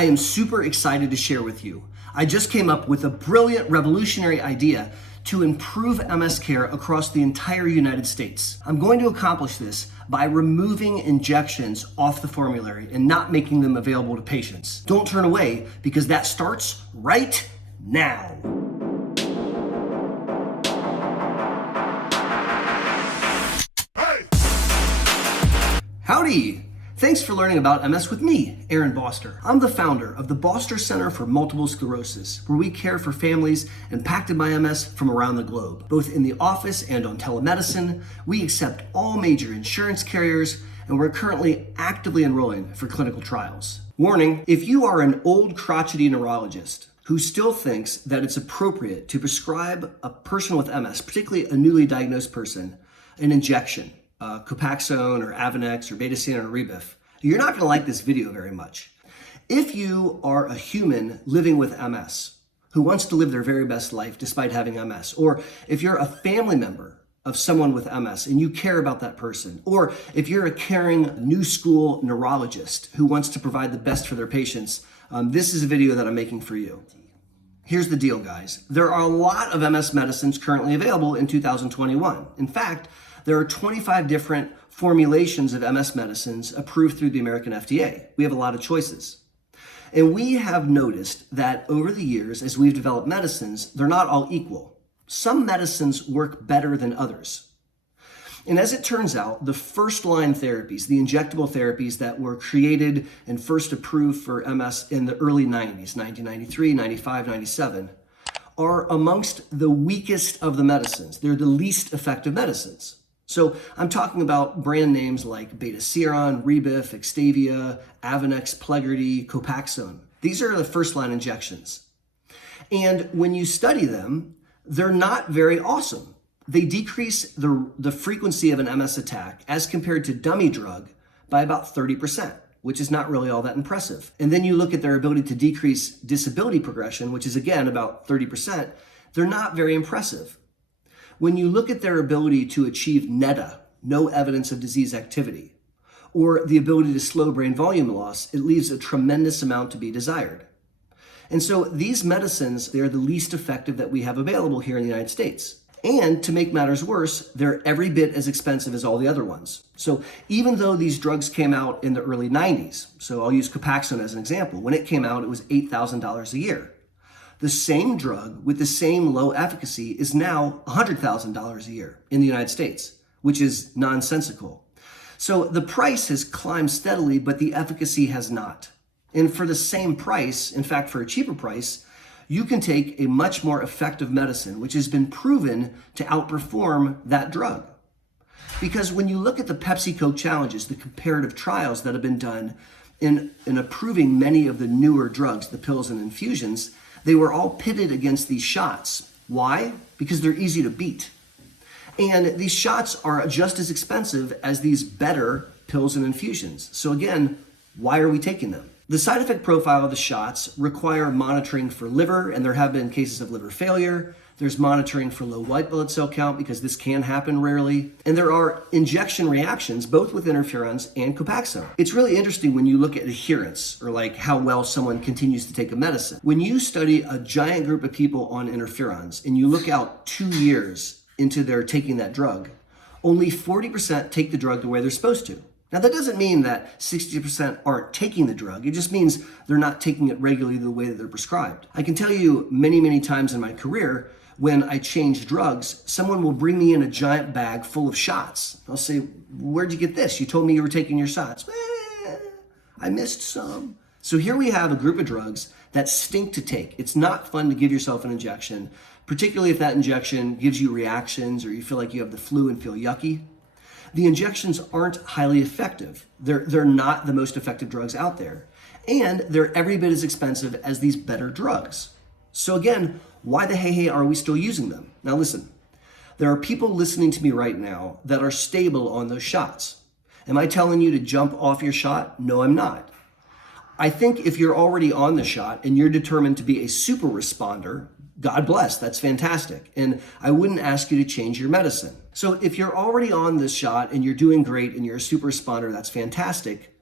I am super excited to share with you. I just came up with a brilliant, revolutionary idea to improve MS care across the entire United States. I'm going to accomplish this by removing injections off the formulary and not making them available to patients. Don't turn away, because that starts right now. Howdy! Thanks for learning about MS with me, Aaron Boster. I'm the founder of the Boster Center for Multiple Sclerosis, where we care for families impacted by MS from around the globe. Both in the office and on telemedicine, we accept all major insurance carriers, and we're currently actively enrolling for clinical trials. Warning, if you are an old crotchety neurologist who still thinks that it's appropriate to prescribe a person with MS, particularly a newly diagnosed person, an injection, Copaxone or Avonex or Betacine or Rebif, you're not going to like this video very much. If you are a human living with MS who wants to live their very best life despite having MS, or if you're a family member of someone with MS and you care about that person, or if you're a caring new school neurologist who wants to provide the best for their patients, this is a video that I'm making for you. Here's the deal, guys. There are a lot of MS medicines currently available in 2021. In fact, there are 25 different formulations of MS medicines approved through the American FDA. We have a lot of choices. And we have noticed that over the years, as we've developed medicines, they're not all equal. Some medicines work better than others. And as it turns out, the first-line therapies, the injectable therapies that were created and first approved for MS in the early 90s, 1993, 95, 97, are amongst the weakest of the medicines. They're the least effective medicines. So I'm talking about brand names like Betacine, Rebif, Extavia, Avonex, Plegridy, Copaxone. These are the first-line injections. And when you study them, they're not very awesome. They decrease the frequency of an MS attack as compared to dummy drug by about 30%, which is not really all that impressive. And then you look at their ability to decrease disability progression, which is again about 30%, they're not very impressive. When you look at their ability to achieve NEDA, no evidence of disease activity, or the ability to slow brain volume loss, it leaves a tremendous amount to be desired. And so these medicines, they're the least effective that we have available here in the United States. And to make matters worse, they're every bit as expensive as all the other ones. So even though these drugs came out in the early 90s, so I'll use Copaxone as an example, when it came out, it was $8,000 a year. The same drug with the same low efficacy is now $100,000 a year in the United States, which is nonsensical. So the price has climbed steadily, but the efficacy has not. And for the same price, in fact, for a cheaper price, you can take a much more effective medicine, which has been proven to outperform that drug. Because when you look at the Pepsi-Coke challenges, the comparative trials that have been done in approving many of the newer drugs, the pills and infusions, they were all pitted against these shots. Why? Because they're easy to beat. And these shots are just as expensive as these better pills and infusions. So again, why are we taking them? The side effect profile of the shots require monitoring for liver, and there have been cases of liver failure. There's monitoring for low white blood cell count, because this can happen rarely. And there are injection reactions, both with interferons and Copaxone. It's really interesting when you look at adherence, or like how well someone continues to take a medicine. When you study a giant group of people on interferons, and you look out 2 years into their taking that drug, only 40% take the drug the way they're supposed to. Now, that doesn't mean that 60% aren't taking the drug. It just means they're not taking it regularly the way that they're prescribed. I can tell you many, many times in my career, when I change drugs, someone will bring me in a giant bag full of shots. I'll say, where'd you get this? You told me you were taking your shots. I missed some. So here we have a group of drugs that stink to take. It's not fun to give yourself an injection, particularly if that injection gives you reactions or you feel like you have the flu and feel yucky. The injections aren't highly effective. They're not the most effective drugs out there. And they're every bit as expensive as these better drugs. So again, why the hey are we still using them? Now listen, there are people listening to me right now that are stable on those shots. Am I telling you to jump off your shot? No, I'm not. I think if you're already on the shot and you're determined to be a super responder, God bless, that's fantastic. And I wouldn't ask you to change your medicine. So if you're already on this shot and you're doing great and you're a super responder, that's fantastic.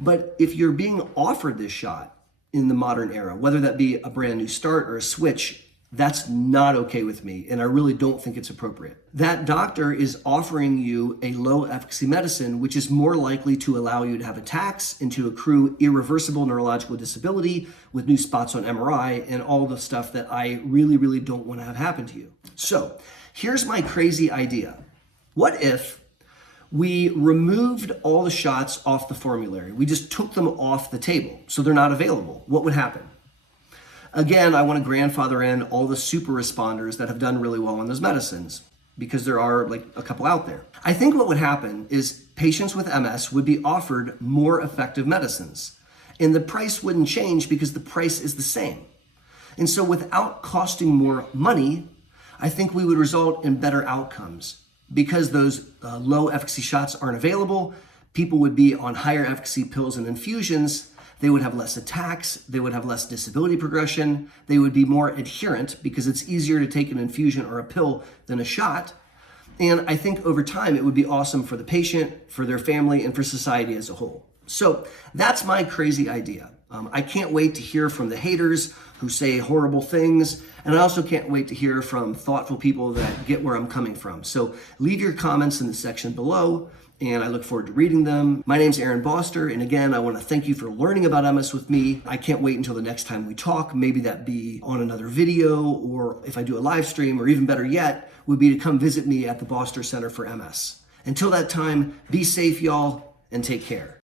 But if you're being offered this shot in the modern era, whether that be a brand new start or a switch. That's not okay with me, and I really don't think it's appropriate. That doctor is offering you a low efficacy medicine, which is more likely to allow you to have attacks and to accrue irreversible neurological disability with new spots on MRI and all the stuff that I really, really don't want to have happen to you. So here's my crazy idea. What if we removed all the shots off the formulary? We just took them off the table so they're not available. What would happen? Again, I want to grandfather in all the super responders that have done really well on those medicines, because there are like a couple out there. I think what would happen is patients with MS would be offered more effective medicines, and the price wouldn't change because the price is the same. And so without costing more money, I think we would result in better outcomes. Because those low efficacy shots aren't available, people would be on higher efficacy pills and infusions. They would have less attacks, they would have less disability progression, they would be more adherent because it's easier to take an infusion or a pill than a shot. And I think over time it would be awesome for the patient, for their family, and for society as a whole. So that's my crazy idea. I can't wait to hear from the haters who say horrible things, and I also can't wait to hear from thoughtful people that get where I'm coming from. So leave your comments in the section below, and I look forward to reading them. My name's Aaron Boster, and again, I want to thank you for learning about MS with me. I can't wait until the next time we talk. Maybe that be on another video, or if I do a live stream, or even better yet, would be to come visit me at the Boster Center for MS. Until that time, be safe, y'all, and take care.